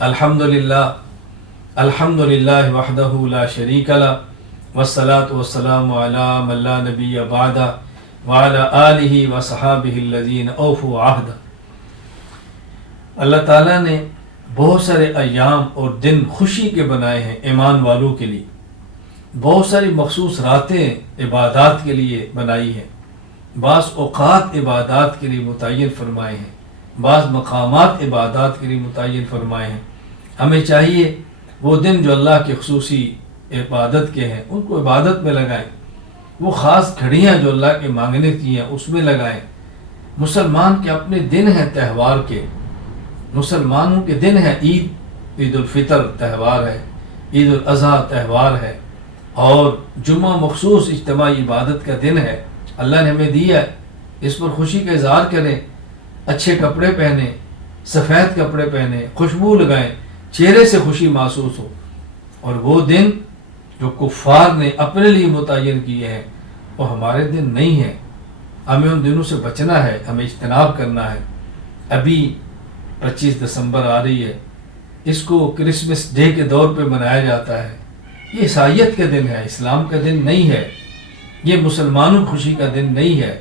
الحمدللہ وحدہ لا شریک لہ والصلاة والسلام علی من لا نبی بعدہ وعلی آلہ وصحابہ الذین اوفوا عہدہ۔ اللہ تعالیٰ نے بہت سارے ایام اور دن خوشی کے بنائے ہیں ایمان والوں کے لیے، بہت ساری مخصوص راتیں عبادات کے لیے بنائی ہیں، بعض اوقات عبادات کے لیے متعین فرمائے ہیں، بعض مقامات عبادات کے لیے متعین فرمائے ہیں۔ ہمیں چاہیے وہ دن جو اللہ کے خصوصی عبادت کے ہیں ان کو عبادت میں لگائیں، وہ خاص گھڑیاں جو اللہ کے مانگنے کی ہیں اس میں لگائیں۔ مسلمان کے اپنے دن ہیں تہوار کے، مسلمانوں کے دن ہے عید الفطر تہوار ہے، عید الاضحیٰ تہوار ہے، اور جمعہ مخصوص اجتماعی عبادت کا دن ہے، اللہ نے ہمیں دیا ہے، اس پر خوشی کا اظہار کریں، اچھے کپڑے پہنیں، سفید کپڑے پہنیں، خوشبو لگائیں، چہرے سے خوشی محسوس ہو۔ اور وہ دن جو کفار نے اپنے لیے متعین کیے ہیں وہ ہمارے دن نہیں ہیں، ہمیں ان دنوں سے بچنا ہے، ہمیں اجتناب کرنا ہے۔ ابھی 25 دسمبر آ رہی ہے، اس کو کرسمس ڈے کے دور پہ منایا جاتا ہے، یہ عیسائیت کا دن ہے، اسلام کا دن نہیں ہے، یہ مسلمانوں کی خوشی کا دن نہیں ہے،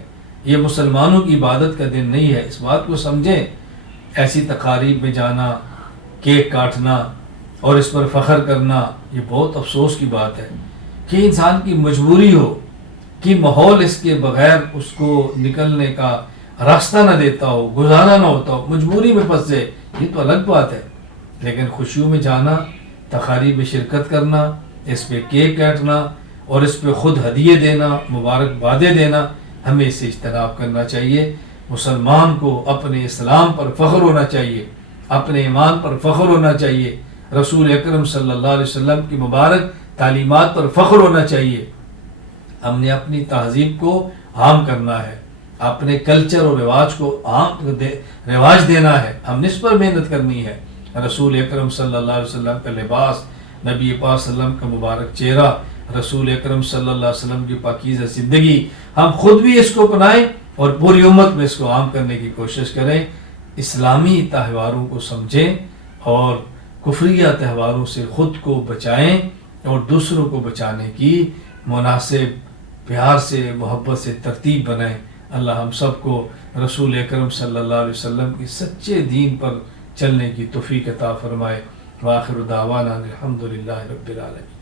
یہ مسلمانوں کی عبادت کا دن نہیں ہے۔ اس بات کو سمجھیں۔ ایسی تقاریب میں جانا، کیک کاٹنا اور اس پر فخر کرنا، یہ بہت افسوس کی بات ہے کہ انسان کی مجبوری ہو کہ ماحول اس کے بغیر اس کو نکلنے کا راستہ نہ دیتا ہو، گزارا نہ ہوتا ہو، مجبوری میں پھنس جائے، یہ تو الگ بات ہے۔ لیکن خوشیوں میں جانا، تقاریب میں شرکت کرنا، اس پہ کیک کاٹنا اور اس پہ خود ہدیے دینا، مبارکبادیں دینا، ہمیں اس سے اجتناب کرنا چاہیے۔ مسلمان کو اپنے اسلام پر فخر ہونا چاہیے، اپنے ایمان پر فخر ہونا چاہیے، رسول اکرم صلی اللہ علیہ وسلم کی مبارک تعلیمات پر فخر ہونا چاہیے۔ ہم نے اپنی تہذیب کو عام کرنا ہے، اپنے کلچر اور رواج کو رواج دینا ہے، ہم نے اس پر محنت کرنی ہے۔ رسول اکرم صلی اللہ علیہ وسلم کا لباس، نبی پاک صلی اللہ علیہ وسلم کا مبارک چہرہ، رسول اکرم صلی اللہ علیہ وسلم کی پاکیزہ زندگی، ہم خود بھی اس کو اپنائیں اور پوری امت میں اس کو عام کرنے کی کوشش کریں۔ اسلامی تہواروں کو سمجھیں اور کفریہ تہواروں سے خود کو بچائیں اور دوسروں کو بچانے کی مناسب پیار سے، محبت سے ترتیب بنائیں۔ اللہ ہم سب کو رسول اکرم صلی اللہ علیہ وسلم کی سچے دین پر چلنے کی توفیق عطا فرمائے۔ وآخر دعوانا الحمدللہ رب العالمین۔